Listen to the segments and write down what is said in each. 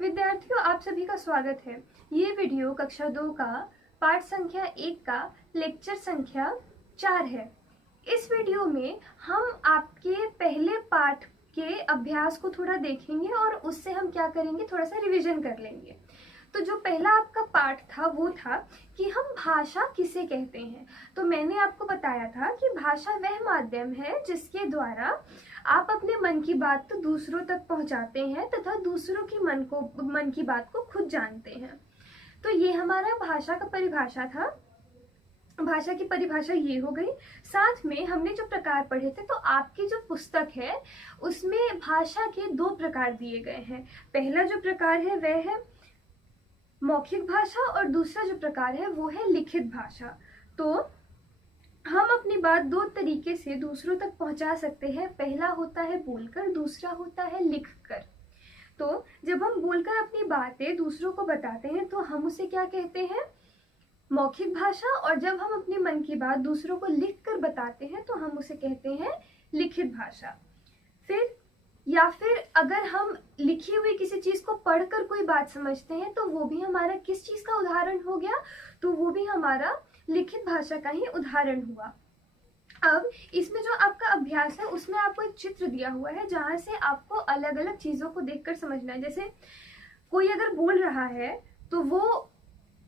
विद्यार्थियों, आप सभी का स्वागत है। ये वीडियो कक्षा 2 का पाठ संख्या 1 का लेक्चर संख्या 4 है। इस वीडियो में हम आपके पहले पाठ के अभ्यास को थोड़ा देखेंगे और उससे हम क्या करेंगे, थोड़ा सा रिवीजन कर लेंगे। तो जो पहला आपका पाठ था वो था कि हम भाषा किसे कहते हैं। तो मैंने आपको बताया था कि भाषा वह माध्यम है जिसके द्वारा आप अपने मन की बात तो दूसरों तक पहुंचाते हैं तथा दूसरों की मन की बात को खुद जानते हैं। तो ये हमारा भाषा का परिभाषा था। भाषा की परिभाषा ये हो गई। साथ में हमने जो प्रकार पढ़े थे, तो आपकी जो पुस्तक है उसमें भाषा के 2 प्रकार दिए गए हैं। पहला जो प्रकार है वह है मौखिक भाषा और दूसरा जो प्रकार है वो है लिखित भाषा। तो हम अपनी बात 2 तरीके से दूसरों तक पहुंचा सकते हैं। पहला होता है बोलकर, दूसरा होता है लिखकर। तो जब हम बोलकर अपनी बातें दूसरों को बताते हैं तो हम उसे क्या कहते हैं, मौखिक भाषा। और जब हम अपने मन की बात दूसरों को लिखकर बताते हैं तो हम उसे कहते हैं लिखित भाषा। फिर अगर हम लिखी हुई किसी चीज को पढ़कर कोई बात समझते हैं तो वो भी हमारा किस चीज का उदाहरण हो गया, तो वो भी हमारा लिखित भाषा का ही उदाहरण हुआ। अब इसमें जो आपका अभ्यास है उसमें आपको एक चित्र दिया हुआ है जहां से आपको अलग अलग चीजों को देखकर समझना है। जैसे कोई अगर बोल रहा है तो वो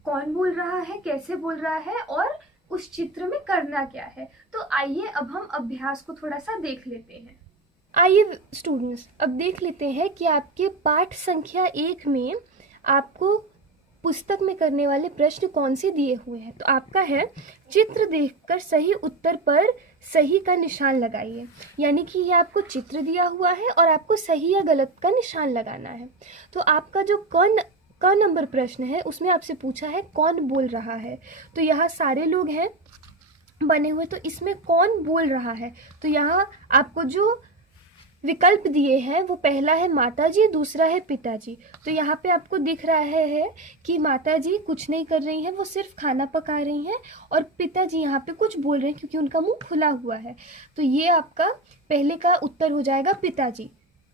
कौन बोल रहा है, कैसे बोल रहा है और उस चित्र में करना क्या है। तो आइए अब हम अभ्यास को थोड़ा सा देख लेते हैं। आइए स्टूडेंट्स, अब देख लेते हैं कि आपके पाठ संख्या 1 में आपको पुस्तक में करने वाले प्रश्न कौन से दिए हुए हैं। तो आपका है चित्र देखकर सही उत्तर पर सही का निशान लगाइए। यानी कि ये आपको चित्र दिया हुआ है और आपको सही या गलत का निशान लगाना है। तो आपका जो क नंबर प्रश्न है उसमें आपसे पूछा है कौन बोल रहा है। तो यहाँ सारे लोग हैं बने हुए, तो इसमें कौन बोल रहा है। तो यहाँ आपको जो विकल्प दिए हैं वो पहला है माताजी, दूसरा है पिताजी। तो यहाँ पे आपको दिख रहा है कि माताजी कुछ नहीं कर रही हैं, वो सिर्फ खाना पका रही हैं, और पिताजी यहाँ पे कुछ बोल रहे हैं क्योंकि उनका मुंह खुला हुआ है। तो ये आपका पहले का उत्तर हो जाएगा पिताजी।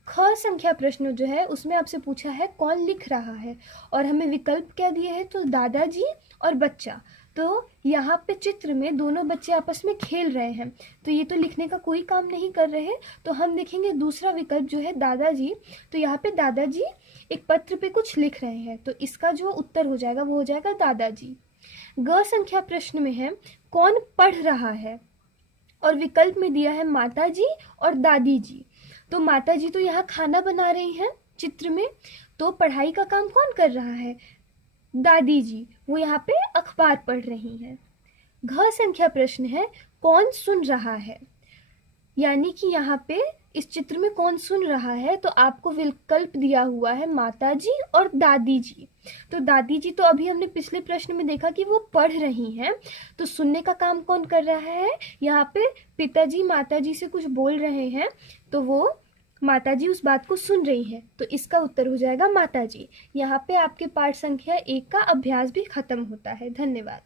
ख संख्या प्रश्न जो है उसमें आपसे पूछा है कौन लिख रहा है और हमें विकल्प क्या दिए हैं, तो दादाजी और बच्चा। तो यहाँ पे चित्र में दोनों बच्चे आपस में खेल रहे हैं, तो ये तो लिखने का कोई काम नहीं कर रहे। तो हम देखेंगे दूसरा विकल्प जो है दादाजी। तो यहाँ पे दादाजी एक पत्र पे कुछ लिख रहे हैं, तो इसका जो उत्तर हो जाएगा वो हो जाएगा दादाजी। ग संख्या प्रश्न में है कौन पढ़ रहा है और विकल्प में दिया है माताजी और दादी जी। तो माताजी तो यहाँ खाना बना रही हैं चित्र में, तो पढ़ाई का काम कौन कर रहा है, दादी जी, वो यहाँ पे अखबार पढ़ रही हैं। घ संख्या प्रश्न है कौन सुन रहा है। यानी कि यहाँ पे इस चित्र में कौन सुन रहा है, तो आपको विकल्प दिया हुआ है माताजी और दादी जी। तो दादी जी तो अभी हमने पिछले प्रश्न में देखा कि वो पढ़ रही हैं, तो सुनने का काम कौन कर रहा है, यहाँ पे पिताजी माताजी से कुछ बोल रहे हैं, तो वो माताजी उस बात को सुन रही है। तो इसका उत्तर हो जाएगा माताजी। यहाँ पे आपके पाठ संख्या 1 का अभ्यास भी खत्म होता है। धन्यवाद।